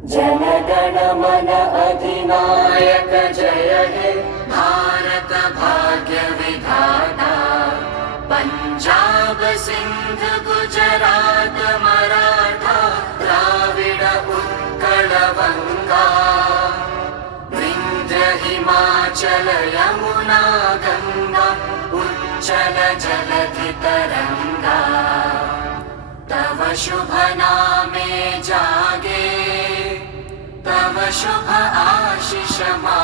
जनगण मन अधिनायक जय हे भारत भाग्य विधाता। पंजाब सिंध गुजरात मराठा द्राविड उत्कल बंगा। विंध्य हिमाचल यमुना गंगा उच्चल जलधि तरंगा। तव शुभ नामे जागे तव शुभ आशीष मा